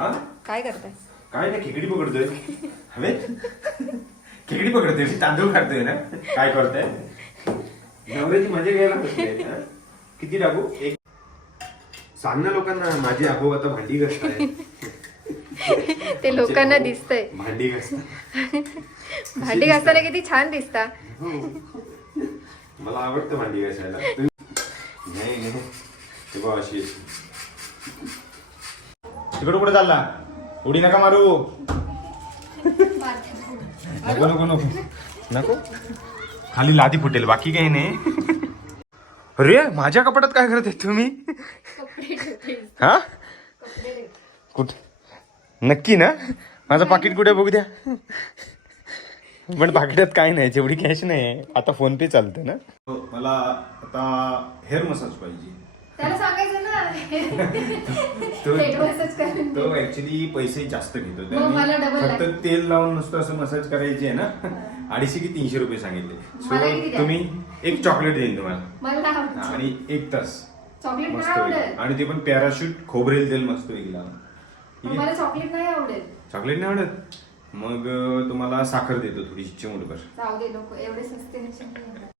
हा? काय करताय? काय नाही खेकडी पकडतोय. हवेत खेकडी पकडतोय मी तांदूळ काढतोय ना. काय करताय? नवऱ्याची मजा घ्यायला बसलीये, हा? किती टाकू? एक. सांग ना लोकांना माझी आबो आता भांडी घसताय. ते लोकांना दिसतंय. भांडी घसता भांडी घासताना किती छान दिसता. मला आवडतं भांडी घासायला. तुम्ही- नाही नाही. ते बघ अशी तिकडे कुठे चालला? उडी नका मारू. नको नको नको. नको? खाली लादी फुटेल बाकी काही नाही. अरे माझ्या कपाटात काय करत आहे तुम्ही? हा? कुठे? नक्की ना? माझं पाकिट कुठे बघू द्या. पण पाकिटात काय नाही जेवढी कॅश नाही आता फोन पे चालतं ना? मला आता हेअर मसाज पाहिजे. त्याला सांगायचं ना. तो कर. तो ऍक्च्युली पैसे जास्त घेतो. मग मला double फक्त तेल लावून नुसतं असं मसाज करायची आहे ना. अडीचशे की तीनशे रुपये सांगितले. मला किती सो? तुम्ही एक चॉकलेट देईन तुम्हाला. मला आवडत. आणि एक तास. चॉकलेट मस्त होईल. आणि ते पण पॅराशूट खोबरेल तेल मस्त वेगळा मग मला चॉकलेट नाही आवडेल चॉकलेट नाही आवडत? मग तुम्हाला साखर देतो थोडीशी चिमूटभर.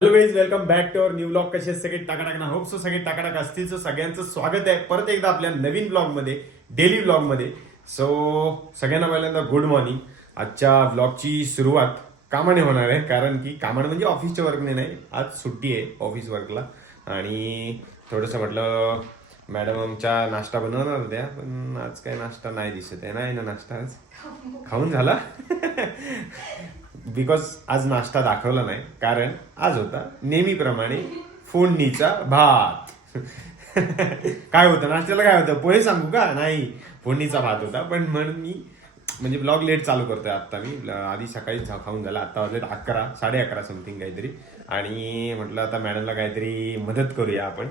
Welcome back to our new blog कसे सगळे टाकाटाक ना होप सो सगळे टाकाटाक असतील. सो सगळ्यांचं स्वागत आहे. परत एकदा आपल्या नवीन ब्लॉगमध्ये डेली ब्लॉगमध्ये सो सगळ्यांना पहिल्यांदा गुड मॉर्निंग आजच्या ब्लॉगची सुरुवात कामाने होणार आहे. कारण की कामाने म्हणजे ऑफिसच्या वर्कने नाही. आज सुट्टी आहे ऑफिस वर्कला आणि थोडंसं म्हटलं मॅडम आमच्या नाश्ता बनवणार होत्या पण आज काय नाश्ता नाही दिसत आहे नाही ना नाश्ता आज? खाऊन झाला? बिकॉज आज नाश्ता दाखवला नाही कारण आज होता नेहमीप्रमाणे फोडणीचा भात. काय होतं नाश्त्याला काय होतं? पोहे सांगू का? नाही फोडणीचा भात होता पण म्हणून मी म्हणजे ब्लॉग लेट चालू करतोय आता मी. आधी सकाळी खाऊन झाला आता वाजलेत अकरा साडे अकरा समथिंग काहीतरी. आणि म्हटलं आता मॅडमला काहीतरी मदत करूया आपण.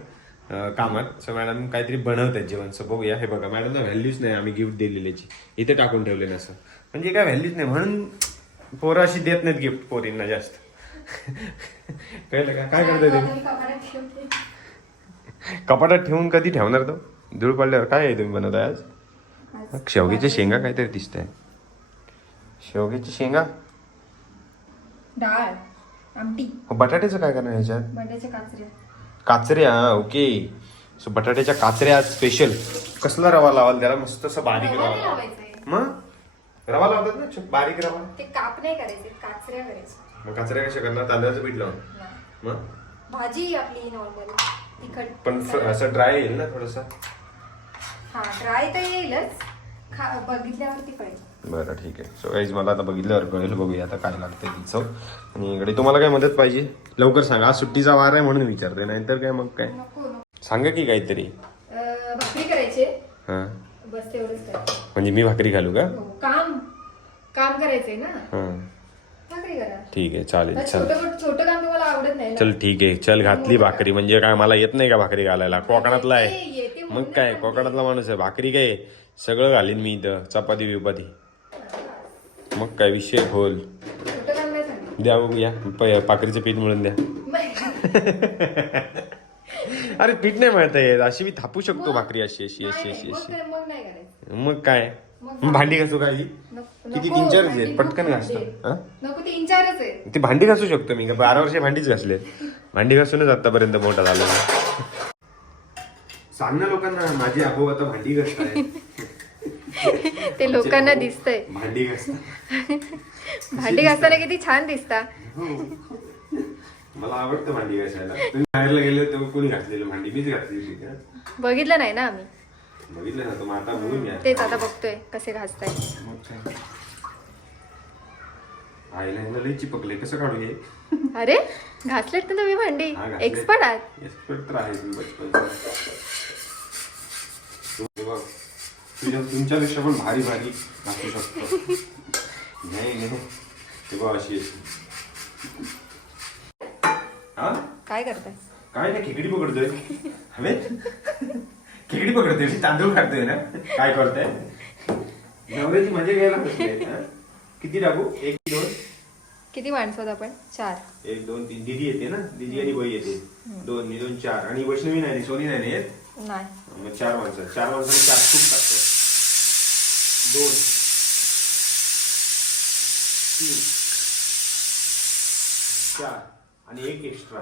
कामात. सो मॅडम काहीतरी बनवतात जेवण. सो बघूया. हे बघा मॅडमला व्हॅल्यूच नाही आम्ही गिफ्ट दिलेल्याची. इथे टाकून ठेवले नसं म्हणजे काय व्हॅल्यूच नाही म्हणून पोरं अशी देत नाहीत गिफ्ट पोरींना जास्त. कळलं का? काय करताय तुम्ही? कपाटात ठेवून कधी ठेवणार तो? धूळ पडल्यावर काय आहे तुम्ही बनवताय आज? शेवग्याच्या शेंगा काहीतरी दिसत आहे शेवग्याची शेंगा? डाळ आमटी. बटाट्याचं काय करणार ह्याच्यात? बटाट्याच्या काचऱ्या काचऱ्या हा ओके. सो बटाट्याच्या काचऱ्या स्पेशल कसला रवा लावाल त्याला? मस्त असं बारीक रवा. लावायचा मग? रवा लावतात ना? छ- बारीक रवा. ते काप नाही करायचे काचऱ्या करायचे. मग काचऱ्या कशा करणार? तांदळाचं पीठ लावून. मग? भाजी आपली नॉर्मल तिखट. पण फ- असं ड्राय येईल ना थोडस? हा ड्राय तर येईलच. खा बघितल्यावरती कळेल. बरं ठीक आहे. सो गाईज मला आता बघितल्यावर कळेल. बघूया आता काय लागतंय तिचं आणि इकडे तुम्हाला काय मदत पाहिजे? लवकर सांगा. आज सुट्टीचा वार आहे म्हणून विचारते नाहीतर काय मग काय? सांगा की काहीतरी. अं, भाकरी करायचे. हां. बस तेवढंच करायचं म्हणजे मी भाकरी घालू का? हो, काम. काम करायचंय ना? हां. ठीक आहे चालेल चल. चल ठीक आहे. चल घातली भाकरी. म्हणजे काय मला येत नाही का भाकरी घालायला? कोकणातला आहे. मग काय कोकणातला माणूस आहे. भाकरी काय? सगळं घालीन मी इथं. चपाती बिपाती. मग काय विषय सांगितलं द्या बघूया प- पाकरीचं पीठ मिळून द्या. अरे पीठ नाही मिळत येत. अशी मी थापू शकतो भाकरी अशी अशी अशी अशी मग अशी. काय- मग नाही करायचं. मग काय? मग भांडी घासू काय ही? नको- किती तीन चारच भांडी आहेत पटकन घासतो. भांडी. हा? नको तीन चारच आहे ती भांडी घासू शकतो मी. बारा वर्ष भांडीच घासले. भांडी घासूनच आतापर्यंत मोठा झाला. सांग ना लोकांना माझी आबो आता भांडी घासताय. ते लोकांना दिसतंय. भांडी घासता भांडी घासताना किती छान दिसता मला आवडतं भांडी घासायला. तुम्ही बाहेरला गेले तेव्हा कोणी घासलेलं भांडी? मीच घातली होती? बघितलं नाही ना आम्ही. बघितलं ना तुम्ही आता बघून घ्या. तेच आता बघतोय कसे घासताय मग काय? आईला ह्याला लई चिपकले. कसं काढू हे अरे घासलेत ना तुम्ही भांडी. हा. एक्सपर्ट आहात. एक्सपर्ट तर आहे तुम्ही बघ. तुझ्या तुमच्यापेक्षा पण भारी भारी घासू शकतो. नाही नाही. ते बघ अशी हा? काय करताय? काय नाही खेकडी पकडतोय. हवेत खेकडी पकडतोय मी तांदूळ काढतोय ना. काय करताय? नवऱ्याची मजा घ्यायला बसलीये, हा? किती टाकू? एक दोन. किती माणसं आहोत आपण? चार. एक दोन तीन. दिदी येते ना? दिदी आणि बई येते. दोन नि दोन चार. आणि वैष्णवी नाही सोनी नाही येत? नाही. मग चार माणसं. चार माणसांनी चार खूप टाकतो दोन तीन चार आणि एक एक्स्ट्रा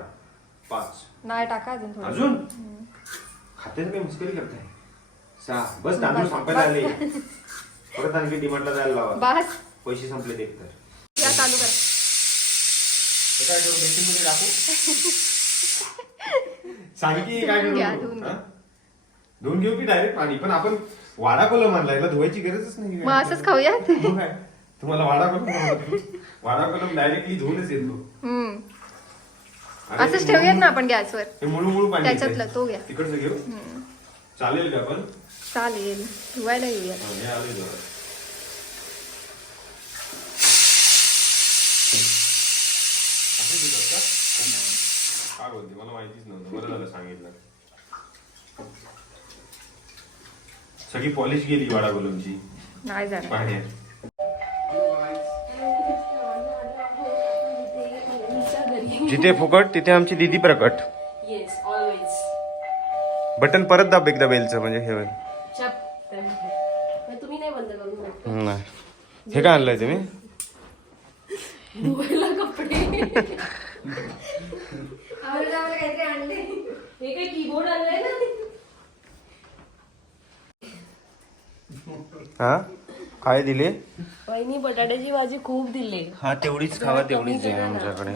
पाच. नाही टाका अजून थोडं. अजून? खात्यात काही मुश्किल करताय. सहा. बस तांदूळ संपायला आले परत आणखी डिमांडला जायला लावा. बस. पैसे संपले एक तर. या चालू करा. हे काय करू? बेसिनमध्ये टाकू? सांग की काय धुवून घ्या, करू धुवून घ्या. हा? धुवून घेऊ की डायरेक्ट पाणी? पण आपण वाडा कोलम आणला याला धुवायची गरजच नाही मग असंच खाऊयात? मग काय तुम्हाला वाडा कोलम आवडतो? वाडा कोलम डायरेक्टली धुवूनच येतो. हम्म. असंच ठेवूयात ना आपण गॅसवर हे मुळू मुळू पाणी त्याच्यातलं येतंय. तो घ्या. तिकडचं घेऊ? चालेल का पण चालेल. धुवायला येऊया. हा, हे आलोय जवळ. असं घेतात का? काय बोलते? मला माहितीच नव्हतं. बरं झालं सांगितलं. सगळी पॉलिश गेली वाडा कोलमची नाही जाणार पाण्यात जिथे फुकट तिथे आमची दिदी प्रकट. येस ऑलवेज बटन परत दाब एकदा बेलचं म्हणजे हे होईल. चप. तुम्ही नाही बंद करू शकत. नाही. हे काय आणलंय तुम्ही? धुवायला कपडे काहीतरी आणले हे काय कीबोर्ड आणलंय ना हा? काय दिले? वहिनी बटाट्याची भाजी खूप दिली. हा तेवढीच खावा तेवढीच आहे आमच्याकडे.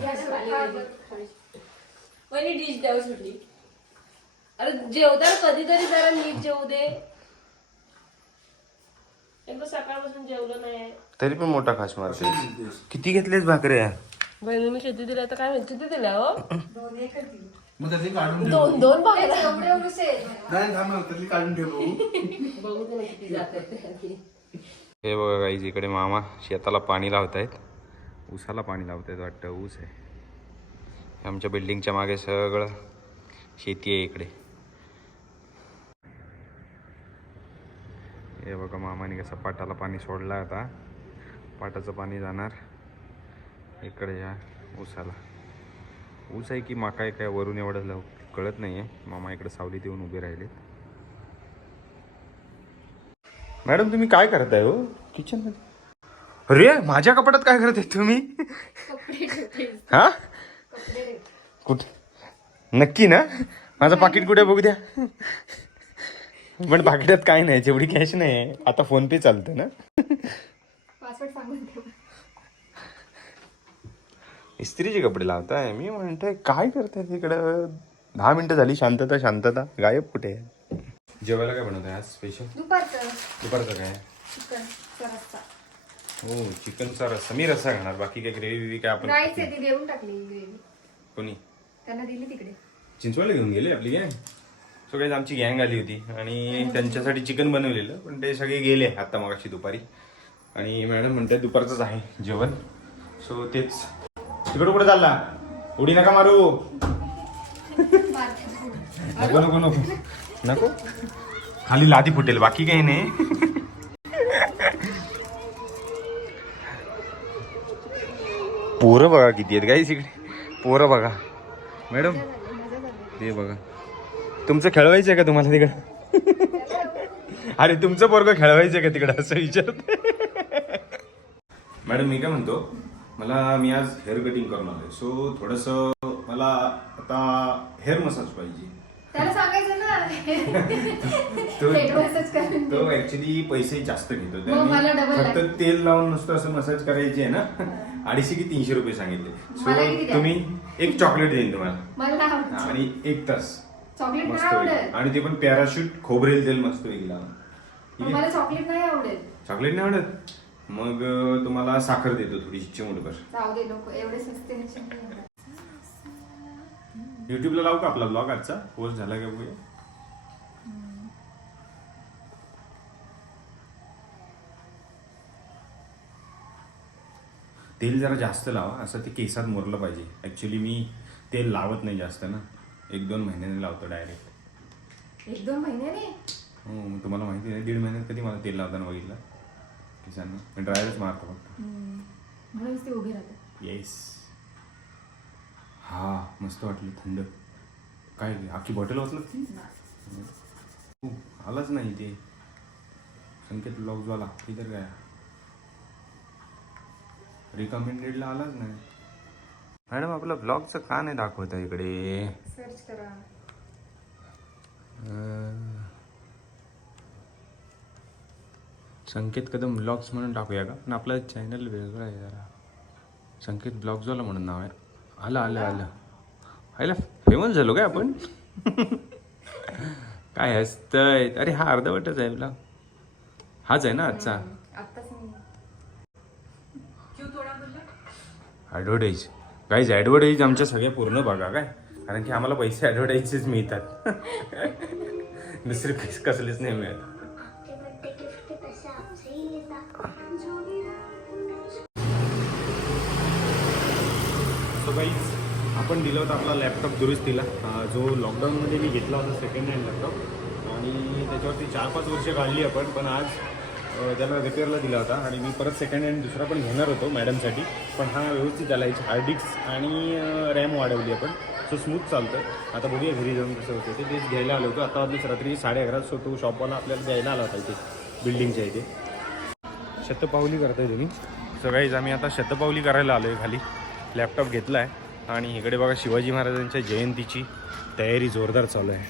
वहिनी डिश द्याव सुटली. अरे जेवताना कधीतरी जरा नीट जेवू दे. एकदा सकाळपासून जेवलो नाही तरी पण मोठा खास मारते किती घेतलेस भाकऱ्या? बहिणी मी किती दिल्या तर काय माहिती किती दिल्या हो? दोन एकच दिले. मग त्यातली काढून ठेव. दोन दोन एवढे आहेत. नाही थांब ना, त्यातली काढून ठेव. बघू दे ना किती जातात हे बघा गाईज इकडे मामा शेताला पाणी लावतायत. ऊसाला पाणी लावतायत वाटतं ऊस आहे. आमच्या बिल्डिंगच्या मागे सगळं शेती आहे इकडे. हे बघा मामाने कसं पाटाला पाणी सोडलं आता. पाटाचं पाणी जाणार. इकडे या ऊसाला. ऊस आहे की माका आहे काय वरून एवढं लव कळत नाही आहे मामा इकडे सावलीत येऊन उभे राहिलेत. मॅडम तुम्ही काय करताय हो? किचनमध्ये अरे माझ्या कपाटात काय करताय तुम्ही? हा? कुठे? नक्की ना? माझं पाकिट कुठे बघू द्या. पण पाकिटात काय नाही जेवढी कॅश नाही आहे. आता फोन पे चालतं ना? पासवर्ड सांगून इस्त्रीचे कपडे लावताय? मी म्हणतोय काय करताय तिकडं? दहा मिनिटं झाली शांतता शांतता. गायब कुठे आहे? जेवायला काय बनवताय आज? स्पेशल दुपारचं. दुपारचं काय? हो चिकनचा रस्सा. मी रस्सा खाणार. बाकी काय ग्रेव्ही बिव्ही काय आपण राईस आहे ती देऊन टाकली ग्रेव्ही. कोणी? त्यांना दिली तिकडे. चिंचवडला घेऊन गेले आपली गँग? सो काही आमची गँग आली होती आणि त्यांच्यासाठी चिकन बनवलेलं पण ते सगळे गेले आता मगाशी दुपारी. आणि मॅडम म्हणतात दुपारचंच आहे जेवण. सो तेच. तिकडं कुठे चालला? उडी नका मारू. नको नको नको. नको? खाली लादी फुटेल बाकी काही नाही. पोरं बघा किती आहेत काही इकडे. पोरं बघा. मॅडम ते बघा. तुमचं खेळवायचं का तुम्हाला तिकडं? अरे तुमचं पोरग खेळवायचं का तिकडं? असं विचारत मॅडम मी काय म्हणतो? मला मी आज हेअर कटिंग करून आलोय सो थोडस मला आता हेअर मसाज पाहिजे. त्याला सांगायचं ना. तो ऍक्च्युली पैसे जास्त घेतो. फक्त. तेल लावून नुसतं असं मसाज करायची आहे ना. अडीचशे की तीनशे रुपये सांगितले. सो? तुम्ही एक चॉकलेट देईन तुम्हाला. आणि एक तास. चॉकलेट आणि ते पण पॅराशूट खोबरेल तेल मस्त होईल लावून. आहे? चॉकलेट नाही चॉकलेट नाही आवडत? मग तुम्हाला साखर देतो थोडीशी चिमूटभर जाऊ दे लोक एवढे सस्ते. युट्यूबला लावू का आपला ब्लॉग आजचा? पोस्ट झाला का बघूया? तेल जरा जास्त लावा असं ते केसात मुरलं पाहिजे. ऍक्च्युली मी तेल लावत नाही जास्त ना. एक दोन महिन्याने लावतो डायरेक्ट एक दोन महिन्याने? हो तुम्हाला माहिती नाही दीड महिन्यात कधी मला तेल लावताना बघितलं? केसांना मी ड्रायरच मारतो फक्त म्हणूनच ते उभे राहतात येस हा मस्त वाटलं थंड काय रे, अख्खी बॉटल वाचलं ती हो, आलाच नाही ते संकेत ब्लॉग्सवाला इधर काय रिकमेंडेडला आलाच नाही मॅडम आपलं ब्लॉगचं का नाही दाखवत आहे इकडे? सर्च करा. अं, संकेत कदम ब्लॉग्स म्हणून टाकूया का? पण आपलं चॅनल वेगळं आहे जरा. संकेत ब्लॉग्सवाला म्हणून नाव आहे. आलं आलं आलं. आयला फेमस झालो काय आपण? काय हसतय? अरे हा अर्धवटच आहे ब्लॉग. हाच आहे ना आजचा? ॲडव्हर्टाईज काहीच ॲडव्हर्टाईज आमच्या सगळ्या पूर्ण बघा काय? कारण की आम्हाला पैसे ॲडव्हर्टाईजच मिळतात. दुसरे पैसे कसलेच नाही मिळत. सो गाईज आपण दिला होता आपला लॅपटॉप दुरुस्तीला. जो लॉकडाऊनमध्ये मी घेतला होता सेकंड हँड लॅपटॉप आणि त्याच्यावरती चार पाच वर्ष काढली आपण पण आज त्याला रिपेअरला दिला होता. आणि मी परत सेकंड हँड दुसरा पण घेणार होतो मॅडमसाठी पण हा व्यवस्थित झाला. याची हार्ड डिस्क आणि रॅम वाढवली आपण. सो स्मूथ चालतं. आता बघूया घरी जाऊन कसं होतं ते. तेच घ्यायला आलो होतो. आता वाजलीच रात्री साडे अकरा सो तो शॉपवाला आपल्याला द्यायला आला होता इथे बिल्डिंगच्या इथे. शतपावली करताय तुम्ही. सगळीच आम्ही आता शतपावली करायला आलो आहे खाली. लॅपटॉप घेतला आहे आणि इकडे बघा शिवाजी महाराजांच्या जयंतीची तयारी जोरदार चालू आहे.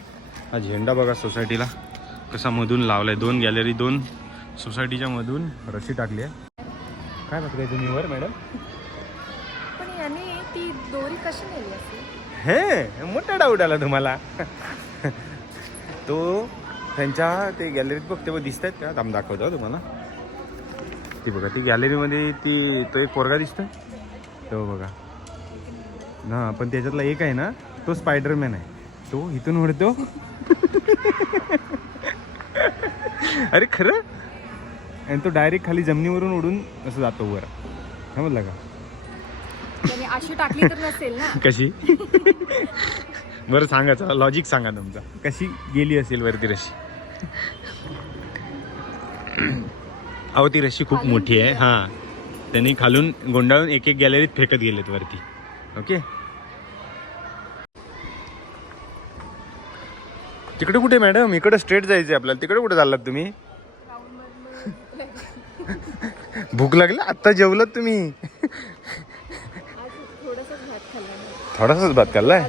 हा झेंडा बघा सोसायटीला कसा मधून लावला आहे दोन गॅलरी दोन सोसायटीच्या मधून रशी टाकली आहे. काय बघताय तुम्ही? वर मॅडम पण याने ती दोरी कशी नेली हे मोठा डाऊट आला तुम्हाला. तो त्यांच्या ते गॅलरीत बघते बघ दिसत आहेत का? थांब दाखवतो तुम्हाला. ती बघा ती गॅलरीमध्ये ती तो एक पोरगा दिसतोय. तो बघा. ना पण त्याच्यातला एक आहे ना तो स्पायडरमॅन आहे. तो इथून उडतो. अरे खरं? आणि तो डायरेक्ट खाली जमिनीवरून उडून असं जातो वर. समजलं का? त्याने अशी टाकली तर नसेल ना? कशी? बरं सांगा चला लॉजिक सांगा तुमचा. कशी गेली असेल वरती रशी अहो ती रशी खूप मोठी आहे. हां. त्यांनी खालून गोंडाळून एक एक गॅलरीत फेकत गेलेत वरती. ओके तिकडे कुठे मॅडम इकडे स्ट्रेट जायचंय आपल्याला. तिकडे कुठे चाललात तुम्ही? भूक लागली? आत्ता जेवलात तुम्ही? थोडंसंच भात खाल्लाय.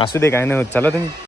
असू दे काय नाही होत. चला तुम्ही.